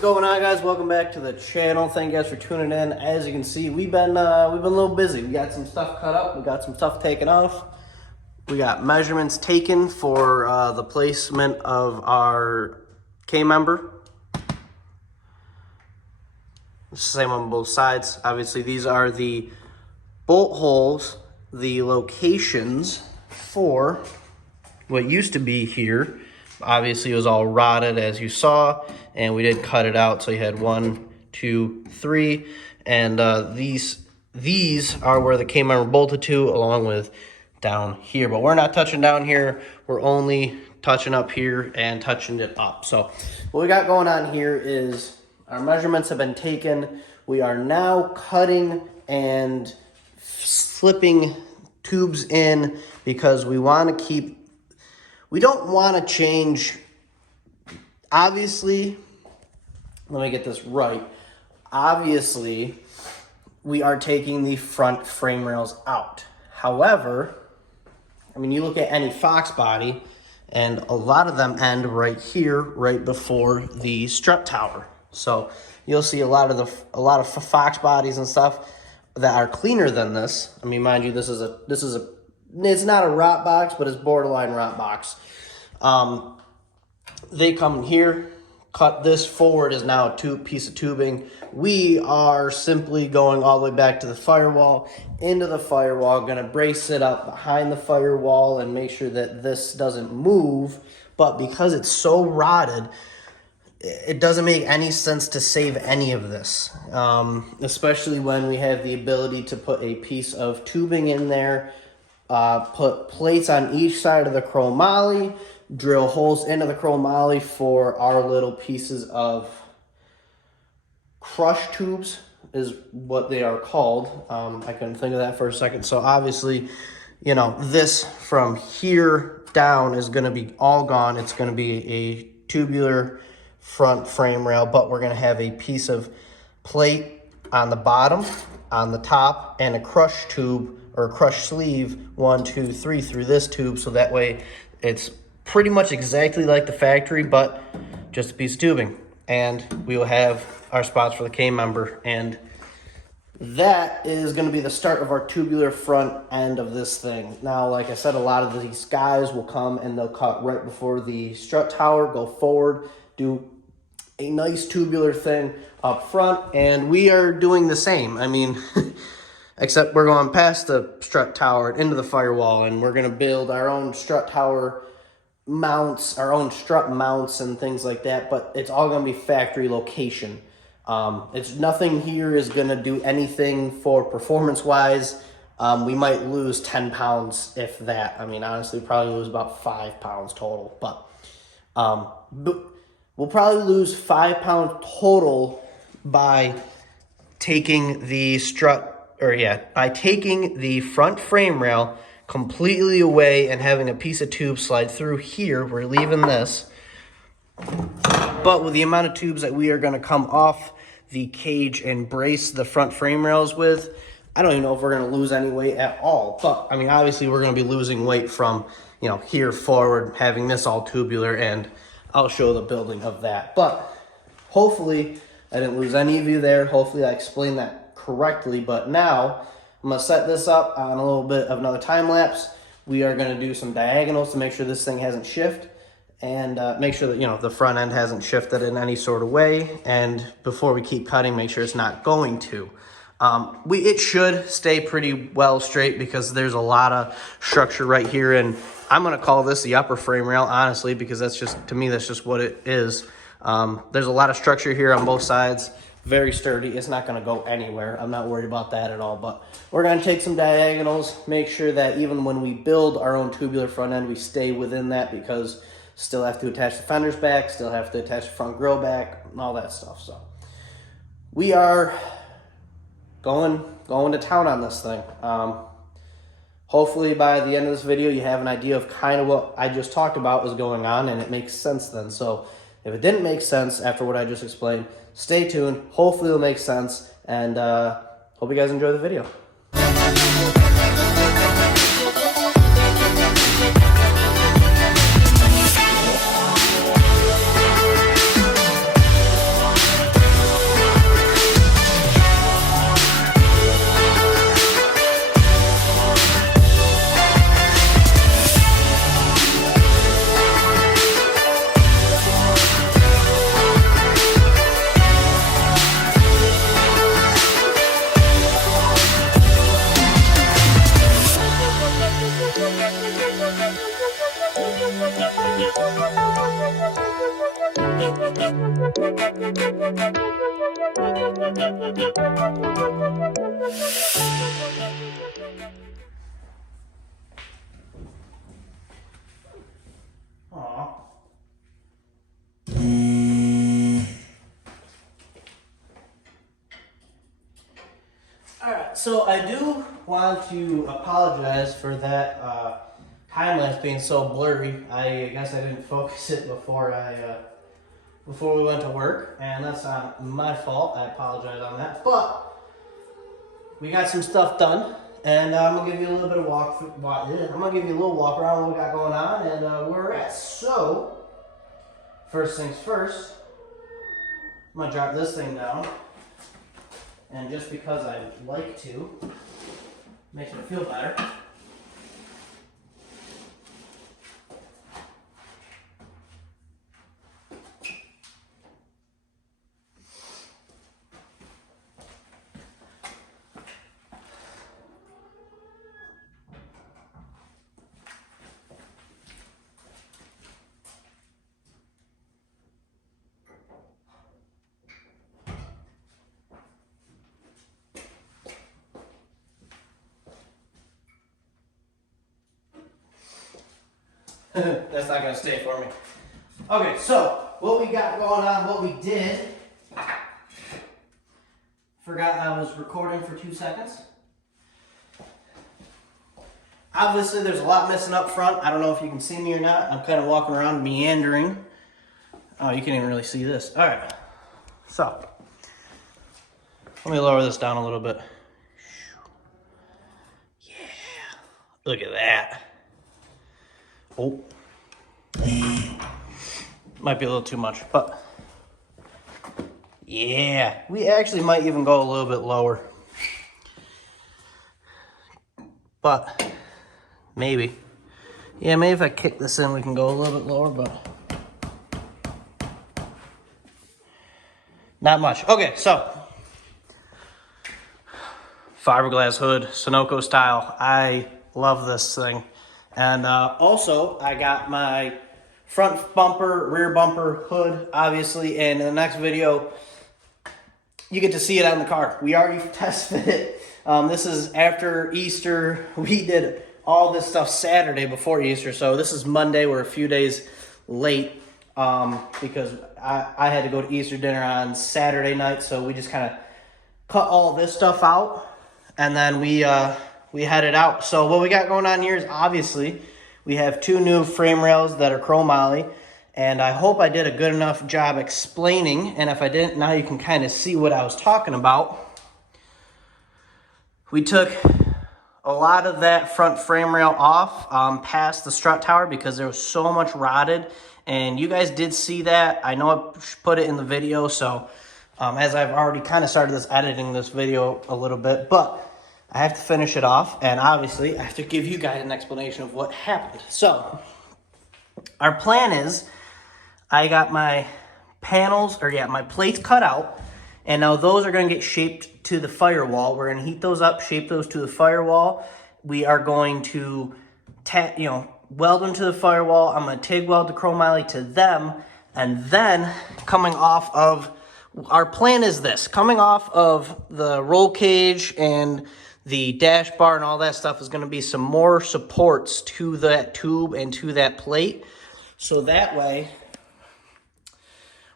going on, guys? Welcome back to the channel. Thank you guys for tuning in. As you can see, we've been a little busy. We got some stuff cut up. We got some stuff taken off. We got measurements taken for the placement of our K-member. It's the same on both sides. Obviously, these are the bolt holes, the locations for what used to be here. Obviously, it was all rotted, as you saw, and we did cut it out. So you had 1, 2, 3, and these are where the K-member bolted to, along with down here. But we're not touching down here. We're only touching up here and touching it up. So what we got going on here is our measurements have been taken. We are now cutting and slipping tubes in because we want to keep. We don't want to change, obviously, let me get this right. Obviously, we are taking the front frame rails out. However, I mean, you look at any Fox body, and a lot of them end right here, right before the strut tower. So you'll see a lot of Fox bodies and stuff that are cleaner than this. I mean, mind you, this is a it's not a rot box, but it's borderline rot box. They come in here, cut this forward is now a piece of tubing. We are simply going all the way back to the firewall, into the firewall, gonna brace it up behind the firewall and make sure that this doesn't move. But because it's so rotted, it doesn't make any sense to save any of this, especially when we have the ability to put a piece of tubing in there, put plates on each side of the chromoly, drill holes into the chromoly for our little pieces of crush tubes is what they are called. I couldn't think of that for a second. So obviously, you know, this from here down is going to be all gone. It's going to be a tubular front frame rail, but we're going to have a piece of plate on the bottom, on the top, and a crush tube or a crush sleeve 1, 2, 3 through this tube, so that way it's pretty much exactly like the factory, but just a piece of tubing. And we will have our spots for the K-member, and that is going to be the start of our tubular front end of this thing. Now, like I said, a lot of these guys will come and they'll cut right before the strut tower, go forward, do a nice tubular thing up front, and we are doing the same. I mean, except we're going past the strut tower into the firewall, and we're going to build our own strut tower mounts, our own strut mounts and things like that, but it's all going to be factory location. It's nothing here is going to do anything for performance-wise. We might lose 10 pounds, if that. I mean, honestly, probably lose about 5 pounds total, but we'll probably lose 5 pounds total by taking the by taking the front frame rail completely away and having a piece of tube slide through here. We're leaving this. But with the amount of tubes that we are going to come off the cage and brace the front frame rails with, I don't even know if we're going to lose any weight at all. But, I mean, obviously we're going to be losing weight from, you know, here forward, having this all tubular, and I'll show the building of that. But hopefully I didn't lose any of you there. Hopefully I explained that correctly. But now I'm going to set this up on a little bit of another time lapse. We are going to do some diagonals to make sure this thing hasn't shifted, and make sure that, you know, the front end hasn't shifted in any sort of way. And before we keep cutting, make sure it's not going to. It should stay pretty well straight because there's a lot of structure right here, and I'm going to call this the upper frame rail, honestly, because that's just, to me, that's just what it is. There's a lot of structure here on both sides. Very sturdy. It's not going to go anywhere. I'm not worried about that at all. But we're going to take some diagonals, make sure that even when we build our own tubular front end, we stay within that, because still have to attach the fenders back, still have to attach the front grille back, and all that stuff. So we are going to town on this thing. Hopefully by the end of this video, you have an idea of kind of what I just talked about is going on, and it makes sense then. So if it didn't make sense after what I just explained, stay tuned. Hopefully it'll make sense, and hope you guys enjoy the video. so I do want to apologize for that time lapse being so blurry. I guess I didn't focus it before we went to work, and that's not my fault. I apologize on that. But we got some stuff done, and I'm gonna give you a little bit of I'm gonna give you a little walk around what we got going on and where we're at. So, first things first, I'm gonna drop this thing down, and just because I like to, makes me feel better. That's not gonna stay for me. Okay, so what we got going on, what we did. Forgot I was recording for 2 seconds. Obviously, there's a lot missing up front. I don't know if you can see me or not. I'm kind of walking around meandering. Oh, you can't even really see this. All right, so let me lower this down a little bit. Yeah, look at that. Oh, might be a little too much, but yeah, we actually might even go a little bit lower, but maybe. Yeah, maybe if I kick this in, we can go a little bit lower, but not much. Okay, so fiberglass hood, Sunoco style. I love this thing. And also, I got my front bumper, rear bumper, hood, obviously. And in the next video, you get to see it on the car. We already test fit it. This is after Easter. We did all this stuff Saturday before Easter. So this is Monday. We're a few days late because I had to go to Easter dinner on Saturday night. So we just kind of cut all this stuff out. And then we headed out. So what we got going on here is obviously we have 2 new frame rails that are chromoly, and I hope I did a good enough job explaining, and if I didn't, now you can kind of see what I was talking about. We took a lot of that front frame rail off past the strut tower because there was so much rotted, and you guys did see that. I know I put it in the video, so as I've already kind of started editing this video a little bit, but I have to finish it off, and obviously I have to give you guys an explanation of what happened. So, our plan is, I got my my plates cut out, and now those are going to get shaped to the firewall. We're going to heat those up, shape those to the firewall. We are going to, weld them to the firewall. I'm going to TIG weld the chromoly to them, and then coming off of, our plan is this, coming off of the roll cage and the dash bar and all that stuff is going to be some more supports to that tube and to that plate. So that way,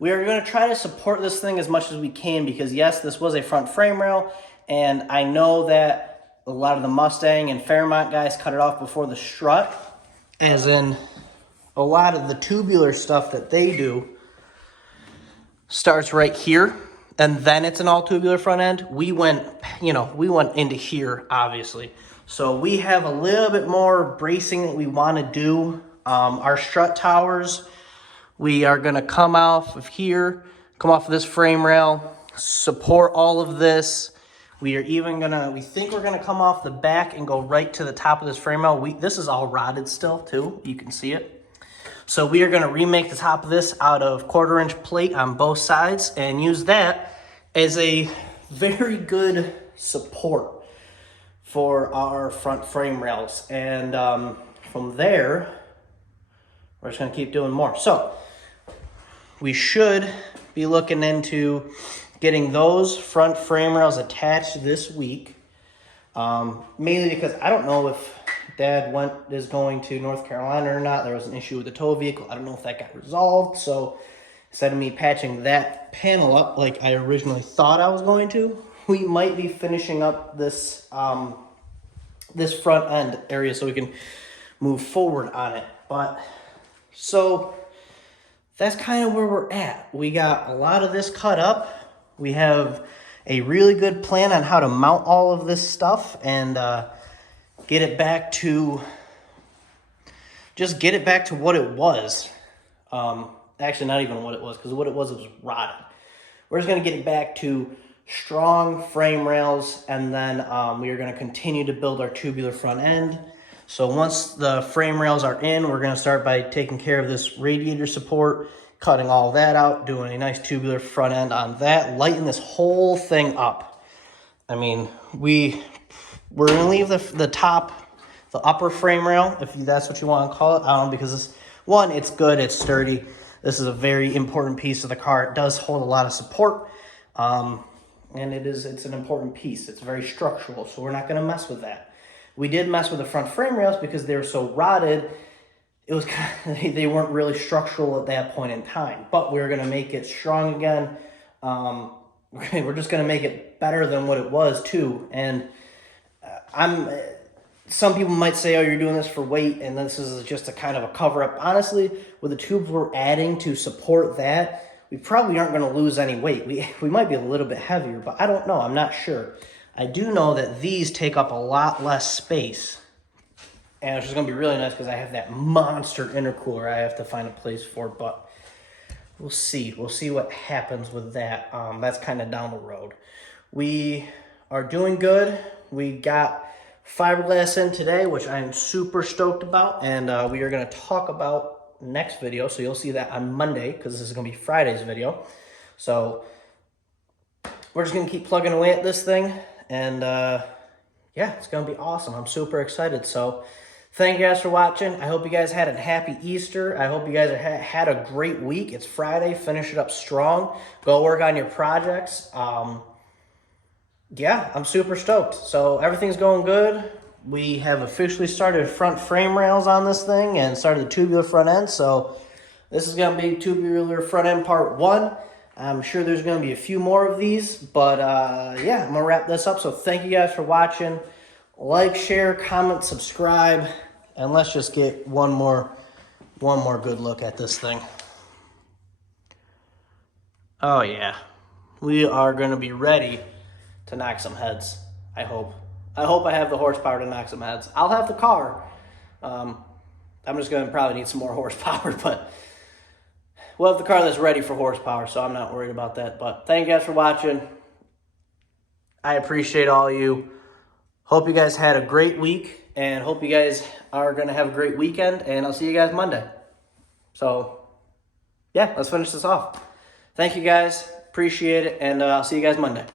we are going to try to support this thing as much as we can because, yes, this was a front frame rail, and I know that a lot of the Mustang and Fairmont guys cut it off before the strut, as in a lot of the tubular stuff that they do starts right here. And then it's an all tubular front end. We went into here, obviously. So we have a little bit more bracing that we want to do. Our strut towers, we are going to come off of here, come off of this frame rail, support all of this. We think we're going to come off the back and go right to the top of this frame rail. This is all rotted still, too. You can see it. So we are going to remake the top of this out of 1/4-inch plate on both sides and use that as a very good support for our front frame rails. And from there, we're just going to keep doing more. So we should be looking into getting those front frame rails attached this week. Mainly because I don't know if Dad is going to North Carolina or not. There was an issue with the tow vehicle. I don't know if that got resolved. So instead of me patching that panel up like I originally thought I was going to, we might be finishing up this this front end area so we can move forward on it. But so that's kind of where we're at. We got a lot of this cut up. We have a really good plan on how to mount all of this stuff and get it back to, just get it back to what it was. Actually, not even what it was, because what it was rotted. We're just going to get it back to strong frame rails, and then we are going to continue to build our tubular front end. So once the frame rails are in, we're going to start by taking care of this radiator support, cutting all that out, doing a nice tubular front end on that, lighten this whole thing up. I mean, we're going to leave the top, the upper frame rail, if that's what you want to call it, because this, one, it's good, it's sturdy. This is a very important piece of the car. It does hold a lot of support, and it's an important piece. It's very structural, so we're not going to mess with that. We did mess with the front frame rails because they were so rotted. It was they weren't really structural at that point in time. But we're going to make it strong again. We're just going to make it better than what it was too. And some people might say, "Oh, you're doing this for weight, and this is just a kind of a cover up." Honestly, with the tubes we're adding to support that, we probably aren't going to lose any weight. We might be a little bit heavier, but I don't know. I'm not sure. I do know that these take up a lot less space, and it's just going to be really nice because I have that monster intercooler I have to find a place for, but we'll see. We'll see what happens with that. That's kind of down the road. We are doing good. We got fiberglass in today, which I'm super stoked about, and we are going to talk about next video, so you'll see that on Monday because this is going to be Friday's video. So we're just going to keep plugging away at this thing. And yeah, it's going to be awesome. I'm super excited. So thank you guys for watching. I hope you guys had a happy Easter. I hope you guys had a great week. It's Friday. Finish it up strong. Go work on your projects. Yeah, I'm super stoked. So everything's going good. We have officially started front frame rails on this thing and started the tubular front end. So this is going to be tubular front end part 1. I'm sure there's going to be a few more of these, but yeah, I'm going to wrap this up. So thank you guys for watching. Like, share, comment, subscribe, and let's just get one more good look at this thing. Oh yeah, we are going to be ready to knock some heads, I hope. I hope I have the horsepower to knock some heads. I'll have the car. I'm just going to probably need some more horsepower, but we'll have the car that's ready for horsepower, so I'm not worried about that. But thank you guys for watching. I appreciate all of you. Hope you guys had a great week, and hope you guys are going to have a great weekend, and I'll see you guys Monday. So, yeah, let's finish this off. Thank you guys. Appreciate it, and I'll see you guys Monday.